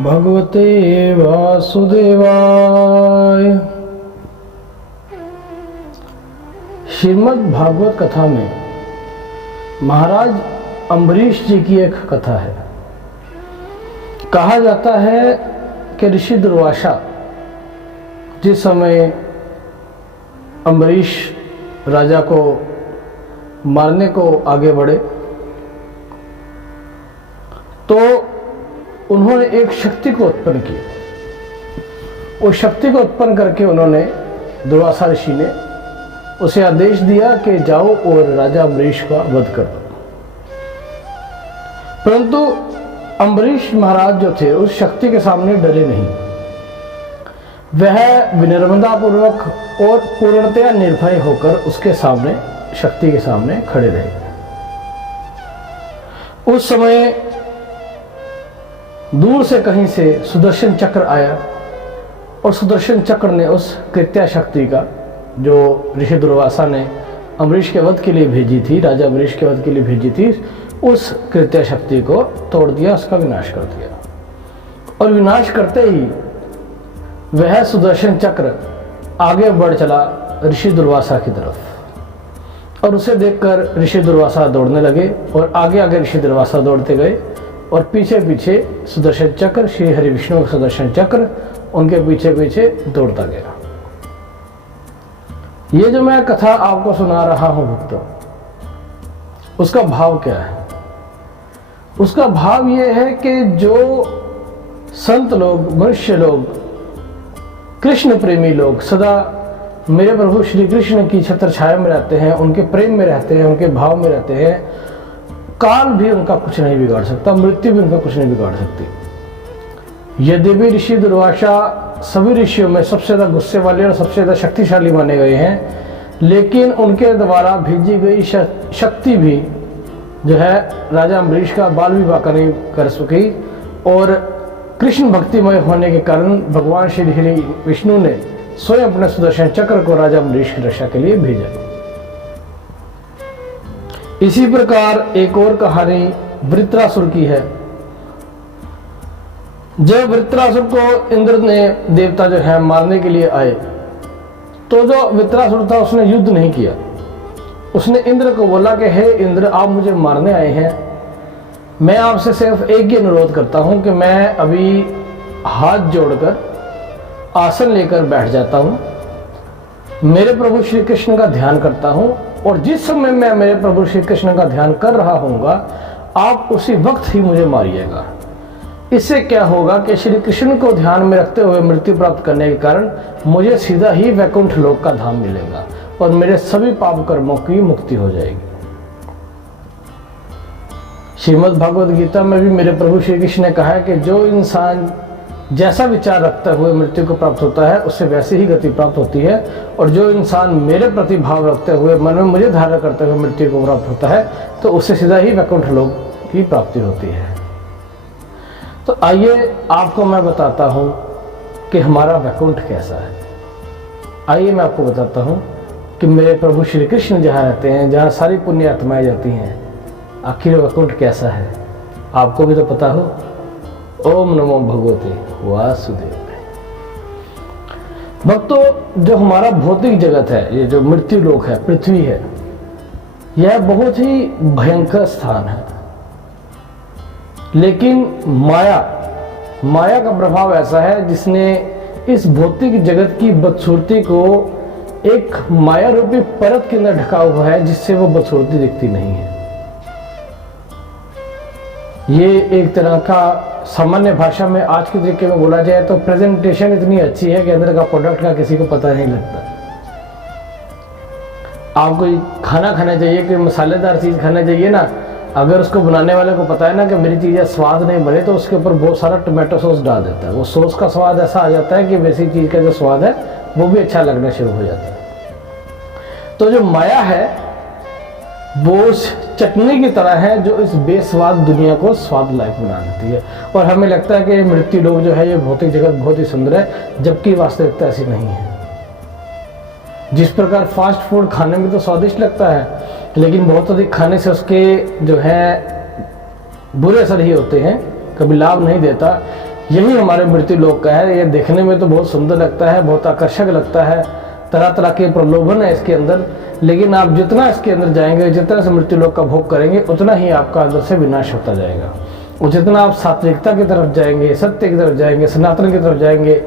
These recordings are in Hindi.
भगवते वासुदेवाय। श्रीमद् भागवत कथा में महाराज अम्बरीश जी की एक कथा है। कहा जाता है कि ऋषि दुर्वासा जिस समय अम्बरीश राजा को मारने को आगे बढ़े तो उन्होंने एक शक्ति को उत्पन्न किया। उस शक्ति को उत्पन्न करके उन्होंने दुर्वासा ऋषि ने उसे आदेश दिया कि जाओ और राजा अम्बरीश का वध कर दो। परंतु अम्बरीश महाराज जो थे उस शक्ति के सामने डरे नहीं। वह विनम्रता पूर्वक और पूर्णतया निर्भय होकर उसके सामने, शक्ति के सामने खड़े रहे। उस समय दूर से कहीं से सुदर्शन चक्र आया और सुदर्शन चक्र ने उस कृत्या शक्ति का, जो ऋषि दुर्वासा ने अम्बरीश के वध के लिए भेजी थी, राजा अम्बरीश के वध के लिए भेजी थी, उस कृत्या शक्ति को तोड़ दिया, उसका विनाश कर दिया। और विनाश करते ही वह सुदर्शन चक्र आगे बढ़ चला ऋषि दुर्वासा की तरफ। और उसे देखकर ऋषि दुर्वासा दौड़ने लगे और आगे आगे ऋषि दुर्वासा दौड़ते गए और पीछे पीछे सुदर्शन चक्र, श्री हरि विष्णु का सुदर्शन चक्र उनके पीछे पीछे दौड़ता गया। ये जो मैं कथा आपको सुना रहा हूं भक्तों, उसका भाव क्या है? उसका भाव ये है कि जो संत लोग, मनुष्य लोग, कृष्ण प्रेमी लोग सदा मेरे प्रभु श्री कृष्ण की छत्र छाया में रहते हैं, उनके प्रेम में रहते हैं, उनके भाव में रहते हैं, काल भी उनका कुछ नहीं बिगाड़ सकता, मृत्यु भी उनका कुछ नहीं बिगाड़ सकती। यद्यपि ऋषि दुर्वासा सभी ऋषियों में सबसे ज्यादा गुस्से वाले और सबसे ज्यादा शक्तिशाली माने गए हैं, लेकिन उनके द्वारा भेजी गई शक्ति भी जो है राजा अम्बरीश का बाल विवाह का नहीं कर सकी। और कृष्ण भक्तिमय होने के कारण भगवान श्री हरि विष्णु ने स्वयं अपने सुदर्शन चक्र को राजा अम्बरीश की रक्षा के लिए भेजा। इसी प्रकार एक और कहानी वृत्रासुर की है। जब वृत्रासुर को इंद्र ने, देवता जो है, मारने के लिए आए तो जो वृत्रासुर था उसने युद्ध नहीं किया। उसने इंद्र को बोला कि हे इंद्र, आप मुझे मारने आए हैं, मैं आपसे सिर्फ एक ही अनुरोध करता हूं कि मैं अभी हाथ जोड़कर आसन लेकर बैठ जाता हूं, मेरे प्रभु श्री कृष्ण का ध्यान करता हूं, और जिस समय मैं मेरे प्रभु श्री कृष्ण का ध्यान कर रहा हूँगा आप उसी वक्त ही मुझे मारिएगा। इससे क्या होगा कि श्री कृष्ण को ध्यान में रखते हुए मृत्यु प्राप्त करने के कारण मुझे सीधा ही वैकुंठ लोक का धाम मिलेगा और मेरे सभी पाप कर्मों की मुक्ति हो जाएगी। श्रीमद् भागवत गीता में भी मेरे प्रभु श्री कृष्ण ने कहा है कि जो इंसान जैसा विचार रखते हुए मृत्यु को प्राप्त होता है उससे वैसी ही गति प्राप्त होती है, और जो इंसान मेरे प्रति भाव रखते हुए मन में मुझे धारण करते हुए मृत्यु को प्राप्त होता है तो उससे सीधा ही वैकुंठ लोक की प्राप्ति होती है। तो आइए आपको मैं बताता हूँ कि हमारा वैकुंठ कैसा है। आइए मैं आपको बताता हूँ कि मेरे प्रभु श्री कृष्ण जहाँ रहते हैं, जहाँ सारी पुण्य आत्माएं जाती हैं, आखिर वैकुंठ कैसा है आपको भी तो पता हो। ओम नमो भगवते वासुदेव। भक्तों, जो हमारा भौतिक जगत है, ये जो मृत्यु लोक है, पृथ्वी है, यह बहुत ही भयंकर स्थान है। लेकिन माया का प्रभाव ऐसा है जिसने इस भौतिक जगत की बदसूरती को एक माया रूपी परत के अंदर ढका हुआ है, जिससे वो बदसूरती दिखती नहीं है। ये एक तरह का सामान्य भाषा में आज के तरीके में बोला जाए तो प्रेजेंटेशन इतनी अच्छी है कि अंदर का प्रोडक्ट का किसी को पता नहीं लगता। आप कोई खाना खाना चाहिए, कोई मसालेदार चीज़ खाना चाहिए ना, अगर उसको बनाने वाले को पता है ना कि मेरी चीज़ें स्वाद नहीं बने तो उसके ऊपर बहुत सारा टोमेटो सॉस डाल देता है। वो सॉस का स्वाद ऐसा आ जाता है कि वैसी चीज़ का जो स्वाद है वो भी अच्छा लगना शुरू हो जाता है। तो जो माया है वो उस चटनी की तरह है जो इस बेस्वाद दुनिया को स्वाद लायक बना देती है, और हमें लगता है कि मृत्यु लोक जो है ये भौतिक जगत बहुत ही सुंदर है, जबकि वास्तविकता ऐसी नहीं है। जिस प्रकार फास्ट फूड खाने में तो स्वादिष्ट लगता है, लेकिन बहुत अधिक खाने से उसके जो है बुरे असर ही होते हैं, कभी लाभ नहीं देता। यही हमारे मृत्यु लोक का है। ये देखने में तो बहुत सुंदर लगता है, बहुत आकर्षक लगता है, तरह तरह के प्रलोभन है इसके अंदर, लेकिन आप जितना इसके अंदर जाएंगे, जितना से मृत्यु लोक का भोग करेंगे, उतना ही आपका अंदर से विनाश होता जाएगा। और जितना आप सात्विकता की तरफ जाएंगे, सत्य की तरफ जाएंगे, सनातन की तरफ जाएंगे,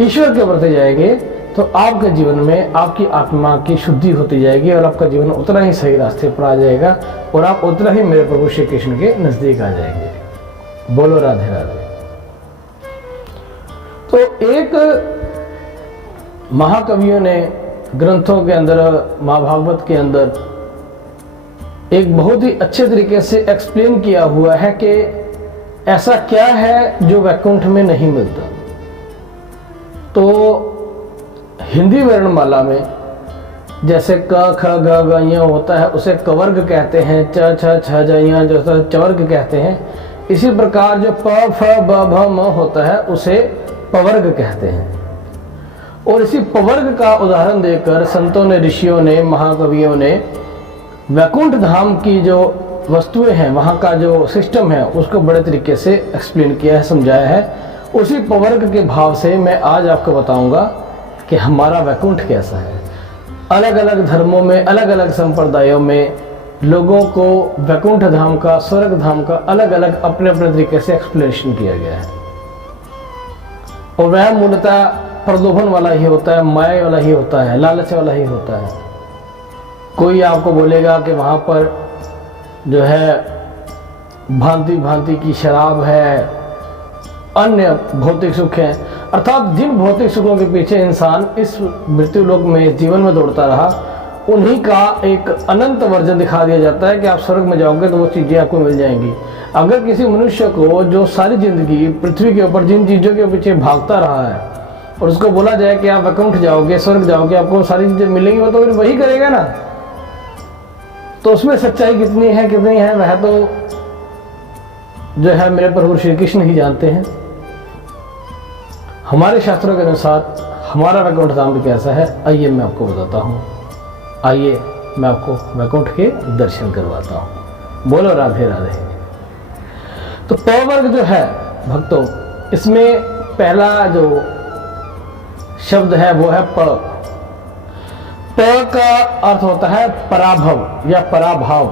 ईश्वर के प्रति जाएंगे, तो आपके जीवन में आपकी आत्मा की शुद्धि होती जाएगी और आपका जीवन उतना ही सही रास्ते पर आ जाएगा और आप उतना ही मेरे प्रभु श्री कृष्ण के नजदीक आ जाएंगे। बोलो राधे राधे। तो एक महाकवियों ने ग्रंथों के अंदर, महाभागवत के अंदर एक बहुत ही अच्छे तरीके से एक्सप्लेन किया हुआ है कि ऐसा क्या है जो वैकुंठ में नहीं मिलता। तो हिंदी वर्णमाला में जैसे क ख ग ग य होता है उसे कवर्ग कहते हैं, च छ छ ज य जो होता है चवर्ग कहते हैं। इसी प्रकार जो प फ ब भ म होता है उसे पवर्ग कहते हैं। और इसी पवर्ग का उदाहरण देकर संतों ने, ऋषियों ने, महाकवियों ने वैकुंठ धाम की जो वस्तुएं हैं, वहाँ का जो सिस्टम है, उसको बड़े तरीके से एक्सप्लेन किया है, समझाया है। उसी पवर्ग के भाव से मैं आज आपको बताऊंगा कि हमारा वैकुंठ कैसा है। अलग अलग धर्मों में, अलग अलग संप्रदायों में लोगों को वैकुंठ धाम का, स्वर्ग धाम का अलग अलग अपने अपने तरीके से एक्सप्लेनेशन किया गया है। और वह मूलतः प्रलोभन वाला ही होता है, माया वाला ही होता है, लालच वाला ही होता है। कोई आपको बोलेगा कि वहाँ पर जो है भांति भांति की शराब है, अन्य भौतिक सुख है, अर्थात जिन भौतिक सुखों के पीछे इंसान इस मृत्यु लोक में, जीवन में दौड़ता रहा, उन्हीं का एक अनंत वर्जन दिखा दिया जाता है कि आप स्वर्ग में जाओगे तो वो चीज़ें आपको मिल जाएंगी। अगर किसी मनुष्य को जो सारी जिंदगी पृथ्वी के ऊपर जिन चीज़ों के पीछे भागता रहा है और उसको बोला जाए कि आप वैकुंठ जाओगे, स्वर्ग जाओगे, आपको सारी चीज़ें मिलेंगी, वो तो फिर वही करेगा ना। तो उसमें सच्चाई कितनी है वह तो जो है मेरे प्रभु श्री कृष्ण ही जानते हैं। हमारे शास्त्रों के अनुसार हमारा वैकुंठ धाम कैसा है, आइए मैं आपको बताता हूँ। आइए मैं आपको वैकुंठ के दर्शन करवाता हूँ। बोलो राधे राधे। तो पवर्ग जो है भक्तों, इसमें पहला जो शब्द है वो है प। प का अर्थ होता है पराभव या पराभाव।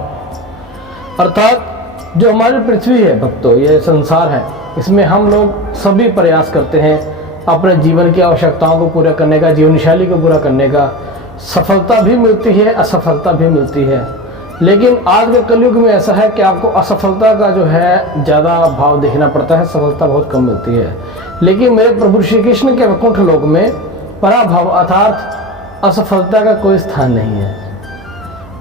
अर्थात जो हमारी पृथ्वी है भक्तों, ये संसार है, इसमें हम लोग सभी प्रयास करते हैं अपने जीवन की आवश्यकताओं को पूरा करने का, जीवन शैली को पूरा करने का। सफलता भी मिलती है, असफलता भी मिलती है, लेकिन आज के कलयुग में ऐसा है कि आपको असफलता का जो है ज़्यादा भाव देखना पड़ता है, सफलता बहुत कम मिलती है। लेकिन मेरे प्रभु श्री कृष्ण के वैकुंठ लोक में पराभव अर्थात असफलता का कोई स्थान नहीं है।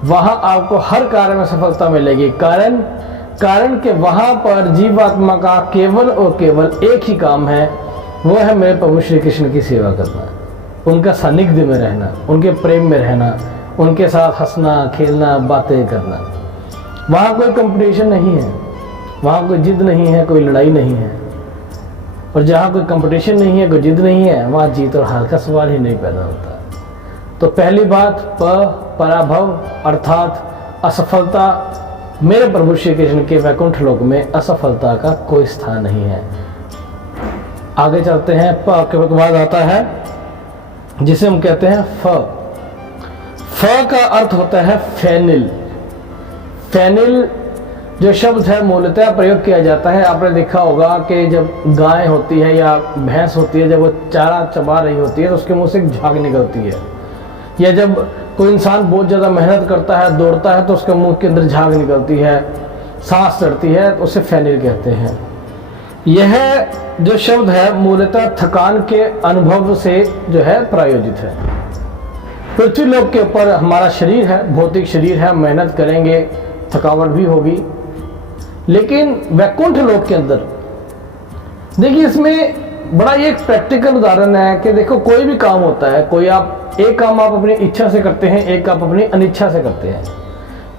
वहाँ आपको हर कार्य में सफलता मिलेगी। कारण कि वहाँ पर जीवात्मा का केवल और केवल एक ही काम है, वो है मेरे प्रभु श्री कृष्ण की सेवा करना, उनका सानिध्य में रहना, उनके प्रेम में रहना, उनके साथ हंसना, खेलना, बातें करना। वहाँ कोई कंपटीशन नहीं है, वहाँ कोई जिद नहीं है, कोई लड़ाई नहीं है। और जहाँ कोई कंपटीशन नहीं है, कोई जिद नहीं है, वहाँ जीत और हार का सवाल ही नहीं पैदा होता। तो पहली बात पराभव अर्थात असफलता। मेरे प्रभु श्री कृष्ण के वैकुंठ लोक में असफलता का कोई स्थान नहीं है। आगे चलते हैं। प के बाद आता है जिसे हम कहते हैं फ। फ का अर्थ होता है फेनिल। फेनिल जो शब्द है मूलतः प्रयोग किया जाता है, आपने देखा होगा कि जब गाय होती है या भैंस होती है, जब वो चारा चबा रही होती है तो उसके मुंह से एक झाग निकलती है। या जब कोई इंसान बहुत ज़्यादा मेहनत करता है, दौड़ता है, तो उसके मुंह के अंदर झाग निकलती है, सांस चढ़ती है, तो उसे फेनिल कहते हैं। यह जो शब्द है मूलतः थकान के अनुभव से जो है प्रायोजित है। पृथ्वी लोक के ऊपर हमारा शरीर है, भौतिक शरीर है, मेहनत करेंगे, थकावट भी होगी। लेकिन वैकुंठ लोक के अंदर देखिए, इसमें बड़ा एक प्रैक्टिकल उदाहरण है कि देखो कोई भी काम होता है, कोई आप एक काम आप अपनी इच्छा से करते हैं, एक आप अपनी अनिच्छा से करते हैं।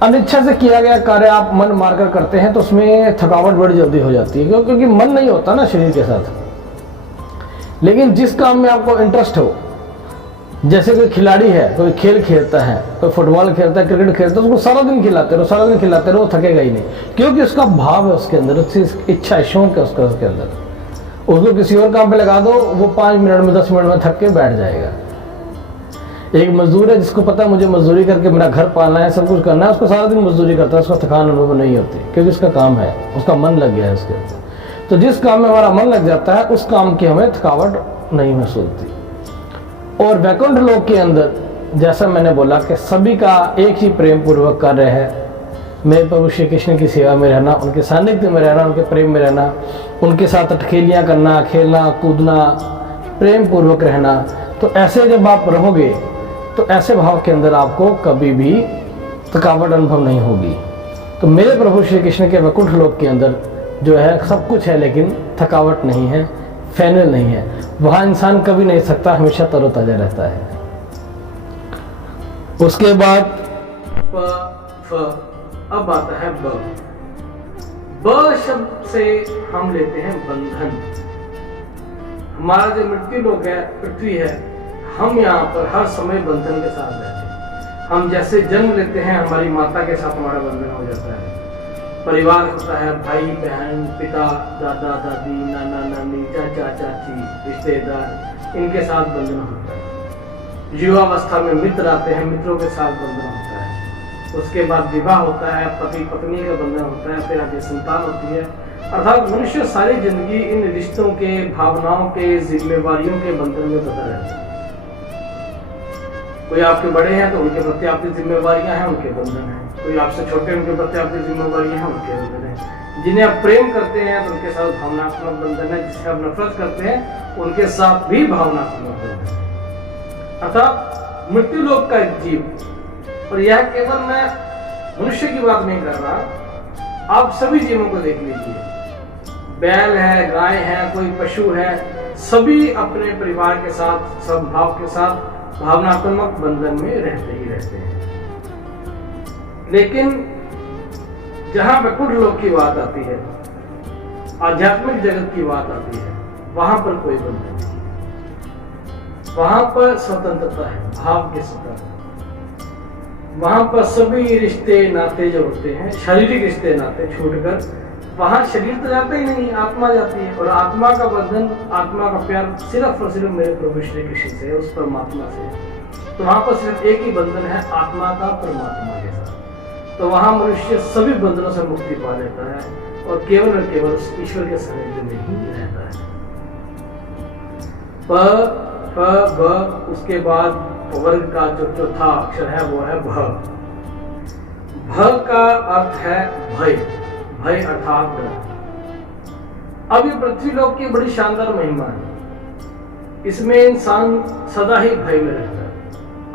अनिच्छा से किया गया कार्य आप मन मारकर करते हैं तो उसमें थकावट बड़ी जल्दी हो जाती है, क्योंकि मन नहीं होता ना शरीर के साथ। लेकिन जिस काम में आपको इंटरेस्ट हो, जैसे कोई खिलाड़ी है, कोई खेल खेलता है, कोई फुटबॉल खेलता है, क्रिकेट खेलता है, उसको सारा दिन खिलाते रहो, वो थकेगा ही नहीं, क्योंकि उसका भाव है उसके अंदर, उसकी इच्छा शौक है उसका उसके अंदर। उसको किसी और काम पे लगा दो, वो 5 मिनट में 10 मिनट में थक के बैठ जाएगा। एक मजदूर है जिसको पता है मुझे मजदूरी करके मेरा घर पालना है, सब कुछ करना है, उसको सारा दिन मजदूरी करता है, उसका थकान अनुभव नहीं होती, क्योंकि उसका काम है, उसका मन लग गया है उसके ऊपर। तो जिस काम में हमारा मन लग जाता है उस काम की हमें थकावट नहीं महसूस होती। और वैकुंठ लोक के अंदर जैसा मैंने बोला कि सभी का एक ही प्रेम पूर्वक कार्य है, मेरे प्रभु श्री कृष्ण की सेवा में रहना, उनके सानिध्य में रहना, उनके प्रेम में रहना, उनके साथ अटखेलियाँ करना, खेलना कूदना, प्रेम पूर्वक रहना। तो ऐसे जब आप रहोगे तो ऐसे भाव के अंदर आपको कभी भी थकावट अनुभव नहीं होगी। तो मेरे प्रभु श्री कृष्ण के वैकुंठ लोक के अंदर जो है सब कुछ है, लेकिन थकावट नहीं है, फैनल नहीं है। वहाँ इंसान कभी नहीं थकता, हमेशा तरोताजा रहता है। उसके बाद अब आता है ब शब्द से हम लेते हैं बंधन। हमारा जो मृत्यु लोक है, पृथ्वी है, हम यहाँ पर हर समय बंधन के साथ रहते हैं। हम जैसे जन्म लेते हैं हमारी माता के साथ हमारा बंधन हो जाता है। परिवार होता है, भाई बहन, पिता, दादा दादी, नाना नानी, चाचा चाची, रिश्तेदार, इनके साथ बंधन होता है। युवावस्था में मित्र आते हैं, मित्रों के साथ बंधन होता है। उसके बाद विवाह होता है, पति पत्नी का बंधन होता है, फिर आगे संतान होती है। अर्थात मनुष्य सारी जिंदगी इन रिश्तों के, भावनाओं के, जिम्मेवारियों के बंधन में बंधा रहता है। कोई आपके बड़े हैं तो उनके प्रति आपकी जिम्मेवारियां हैं, उनके बंधन हैं। कोई आपसे छोटे, उनके प्रति आपकी जिम्मेवारियां हैं, उनके बंधन हैं। जिन्हें आप प्रेम करते हैं तो उनके साथ भावनात्मक बंधन है, जिससे आप नफरत करते हैं उनके साथ भी भावनात्मक बंधन है। अर्थात मृत्यु लोक का एक जीव, और यह केवल मैं मनुष्य की बात नहीं कर रहा, आप सभी जीवों को देख लीजिए। बैल है, गाय है, कोई पशु है, सभी अपने परिवार के साथ, सद्भाव के साथ भावनात्मक बंधन में रहते ही रहते हैं। लेकिन जहां वैकुंठ लोक की बात आती है, आध्यात्मिक जगत की बात आती है, वहां पर कोई बंधन नहीं। वहां पर स्वतंत्रता है, भाव के स्वतंत्र। वहां पर सभी रिश्ते नाते जो होते हैं, शारीरिक रिश्ते नाते छूटकर वहां शरीर तो जाता ही नहीं, आत्मा जाती है। और आत्मा का बंधन, आत्मा का प्यार सिर्फ और सिर्फ मेरे प्रभु श्री कृष्ण से, उस परमात्मा से। तो वहां पर सिर्फ एक ही बंधन है, आत्मा का परमात्मा के साथ। तो वहां मनुष्य सभी बंधनों से मुक्ति पा लेता है और केवल उस ईश्वर के सानिध्य में ही रहता है। ब, उसके बाद वर्ग का जो चौथा अक्षर है वो है भ। भ का अर्थ है भय, भय अर्थात डर। अब ये पृथ्वी लोक की बड़ी शानदार महिमा है, इसमें इंसान सदा ही भय में रहता है।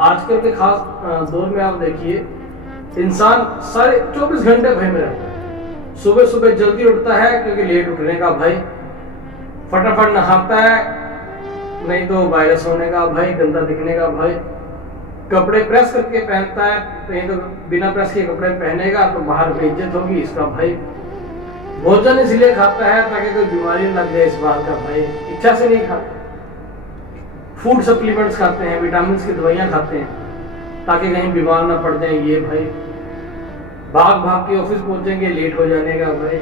आजकल के खास दौर में आप देखिए, इंसान सारे 24 घंटे भय में रहता है। सुबह सुबह जल्दी उठता है क्योंकि लेट उठने का भय, फटाफट नहाता है नहीं तो वायरस होने का भय, गंदा दिखने का भय, कपड़े प्रेस करके पहनता है नहीं तो बिना प्रेस के कपड़े पहनेगा तो बाहर बेइज्जत होगी, इसका भय। भोजन इसलिए खाता है ताकि कोई बीमारी न लग जाए, इस बात का भय, इच्छा से नहीं खाता। फूड सप्लीमेंट्स खाते हैं, विटामिन की दवाइयां खाते हैं ताकि कहीं बीमार ना पड़ जाए, ये भय। भाग भाग के ऑफिस पहुंचेंगे, लेट हो जाने का भय।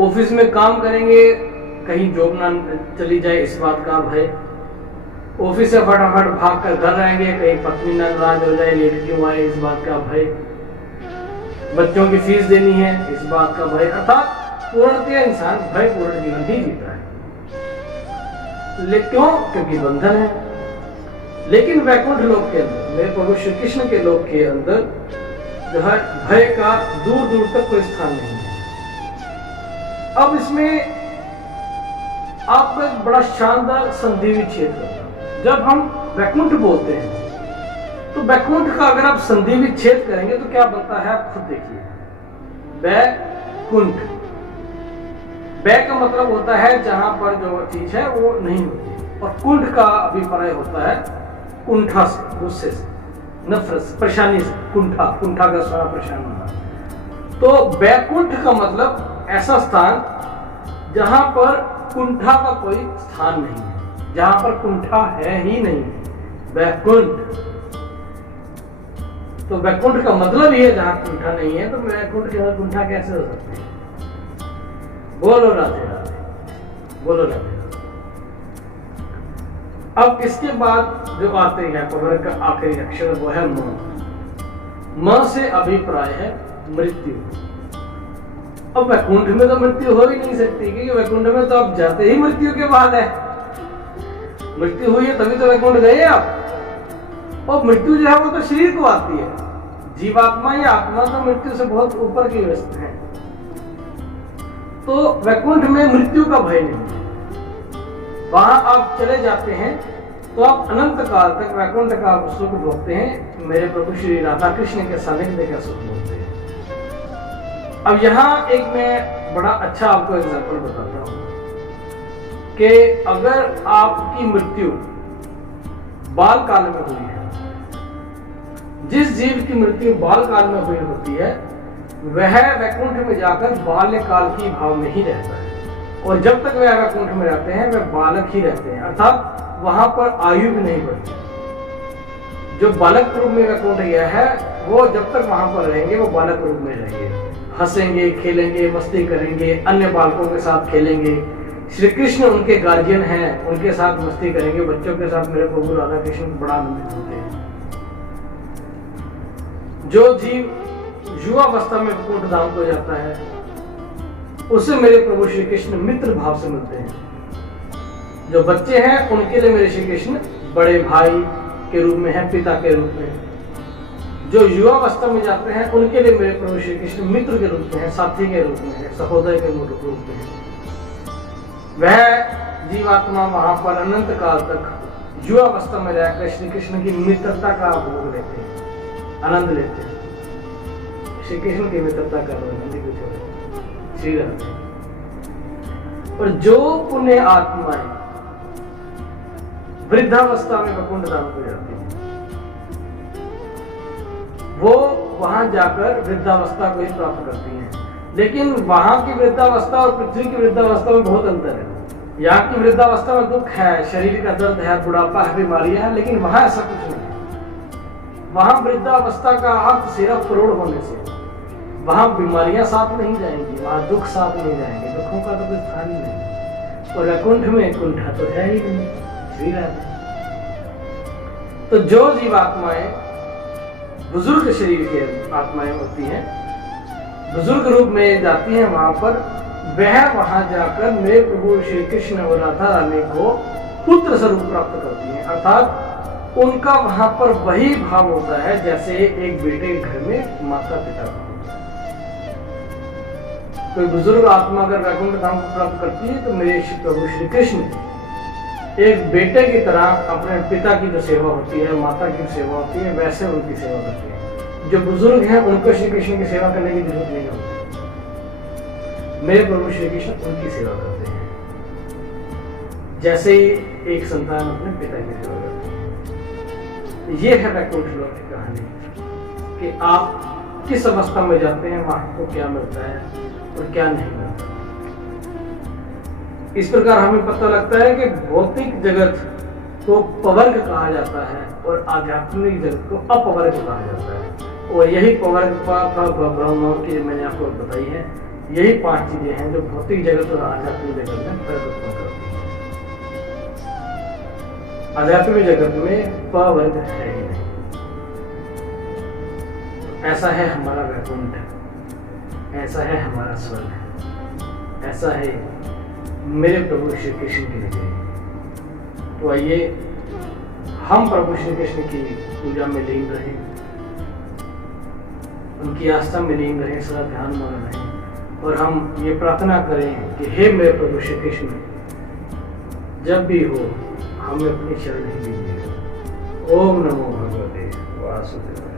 ऑफिस में काम करेंगे, कहीं जॉब ना चली जाए, इस बात का भय। ऑफिस से फटाफट भाग कर घर आएंगे, कहीं पत्नी नाराज हो जाए, लेट क्यों आए, इस बात का भय। बच्चों की फीस देनी है, इस बात का भय। अर्थात पूर्णतः इंसान भयपूर्ण जीवन ही जीता है। क्यों? क्योंकि बंधन है। लेकिन वैकुंठ लोक के अंदर, मेरे प्रभु श्री कृष्ण के लोक के अंदर जो है भय का दूर दूर तक कोई स्थान नहीं है। अब इसमें आपको एक बड़ा शानदार संधिवी क्षेत्र है। जब हम वैकुंठ बोलते हैं तो वैकुंठ का अगर आप संधिवी छेद करेंगे तो क्या बनता है, आप खुद देखिए। वैकुंठ, वै का मतलब होता है जहां पर जो चीज है वो नहीं होती, और कुंठ का अभिप्राय होता है कुंठा से, गुस्से से, नफरत से, परेशानी से। कुंठा, कुंठा का स्वर परेशान होना। तो वैकुंठ का मतलब ऐसा स्थान जहां पर कुंठा का कोई स्थान नहीं है, जहां पर कुंठा है ही नहीं, वैकुंठ। तो वैकुंठ का मतलब ये जहां कुंठा नहीं है, तो वैकुंठ के अंदर कुंठा कैसे हो सकती है? बोलो राधे राधे। बोलो ना। अब इसके बाद जो आते हैं पवर का आखिरी अक्षर वो है म। म से अभिप्राय है मृत्यु। अब वैकुंठ में तो मृत्यु हो ही नहीं सकती, क्योंकि वैकुंठ में तो आप जाते ही मृत्यु के बाद है। मृत्यु हुई है तभी तो वैकुंठ गए आप। और मृत्यु जो है वो तो शरीर को आती है। जीवात्मा या आत्मा तो मृत्यु से बहुत ऊपर की वस्तु है। तो वैकुंठ में मृत्यु का भय नहीं है। वहां आप चले जाते हैं तो आप अनंत काल तक वैकुंठ का सुख भोगते हैं। मेरे प्रभु श्री राधा कृष्ण के सानिध्य का सुख भोगते हैं। अब यहाँ एक मैं बड़ा अच्छा आपको एग्जाम्पल बताता हूं कि अगर आपकी मृत्यु बाल काल में हुई है, जिस जीव की मृत्यु बाल काल में हुई होती है वह वैकुंठ में जाकर बाल्यकाल की भाव में ही रहता है। और जब तक वह वैकुंठ में रहते हैं वह बालक ही रहते हैं, अर्थात वहां पर आयु भी नहीं बढ़ती। जो बालक रूप में वैकुंठ गया है वो जब तक वहां पर रहेंगे वो बालक रूप में रहेंगे, हंसेंगे, खेलेंगे, मस्ती करेंगे, अन्य बालकों के साथ खेलेंगे। श्री कृष्ण उनके गार्जियन हैं, उनके साथ मस्ती करेंगे। बच्चों के साथ मेरे प्रभु राधा कृष्ण बड़ा आनंदित होते हैं। जो जीव युवावस्था में वैकुंठ धाम को जाता है उससे मेरे प्रभु श्री कृष्ण मित्र भाव से मिलते हैं। जो बच्चे हैं उनके लिए मेरे श्री कृष्ण बड़े भाई के रूप में है, पिता के रूप में। जो युवावस्था में जाते हैं उनके लिए मेरे प्रभु श्री कृष्ण मित्र के रूप में है, साथी के रूप में है, सहोदय के रूप में है। वह जीवात्मा वहां पर अनंत काल तक युवावस्था में रहकर श्री कृष्ण की मित्रता का भोग लेते हैं, आनंद लेते हैं। श्री कृष्ण की मित्रता कर रहे हैं श्री राधे। और जो पुण्य आत्माएं वृद्धावस्था में वैकुंठ धाम को जाती हैं वो वहां जाकर वृद्धावस्था को ही प्राप्त करती हैं। लेकिन वहां की वृद्धावस्था और पृथ्वी की वृद्धावस्था में बहुत अंतर है। यहाँ की वृद्धावस्था में दुख है, शरीर का दर्द है, बुढ़ापा है, बीमारियां हैं, लेकिन वहां ऐसा कुछ नहीं है। वहां वृद्धावस्था का अर्थ सिर्फ प्रौढ़ होने से, वहां बीमारियां साथ नहीं जाएंगी, वहां दुख साथ नहीं जाएंगे, दुखों का तो कोई स्थान ही नहीं। और वैकुंठ में कुंठा तो है ही नहीं, श्री राधे। तो जो जीवात्माएं बुजुर्ग शरीर की आत्माएं होती हैं, बुजुर्ग रूप में जाती हैं वहां पर, वह वहां जाकर मेरे प्रभु श्री कृष्ण और राधा रानी को पुत्र स्वरूप प्राप्त करती हैं। अर्थात उनका वहां पर वही भाव होता है जैसे एक बेटे के घर में माता पिता का होता है। कोई बुजुर्ग आत्मा अगर वैकुंठ धाम को प्राप्त करती है तो मेरे प्रभु श्री कृष्ण एक बेटे की तरह अपने पिता की जो सेवा होती है, माता की सेवा होती है, वैसे उनकी सेवा करती है। जो बुजुर्ग हैं उनको श्री कृष्ण की सेवा करने की जरूरत नहीं होती। मेरे प्रभु श्री कृष्ण उनकी सेवा करते हैं जैसे ही एक संतान अपने पिता की सेवा करते हैं। ये है वैकुंठ लोक की कहानी कि आप किस अवस्था में जाते हैं, वहां को क्या मिलता है और क्या नहीं मिलता। इस प्रकार हमें पता लगता है कि भौतिक जगत को पवर्ग कहा जाता है और आध्यात्मिक जगत को अपवर्ग कहा जाता है। और यही पवर्ग ब्रह्म की मैंने आपको बताई है, यही 5 चीजें हैं जो भौतिक जगत और आध्यात्मिक जगत में फर्क उत्पन्न करती हैं। आध्यात्मिक जगत में पवर्ग है ही नहीं। ऐसा है हमारा वैकुंठ, ऐसा है हमारा स्वर्ग, ऐसा है मेरे प्रभु श्री कृष्ण की नगरी। तो आइए हम प्रभु श्री कृष्ण की पूजा में लीन रहें, उनकी आस्था में लीन रहें, सदा ध्यान मग्न रहें। और हम ये प्रार्थना करें कि हे मेरे प्रभु श्री कृष्ण, जब भी हो हमें अपनी शरण ही दीजिए। ओम नमो भगवते वासुदेवाय।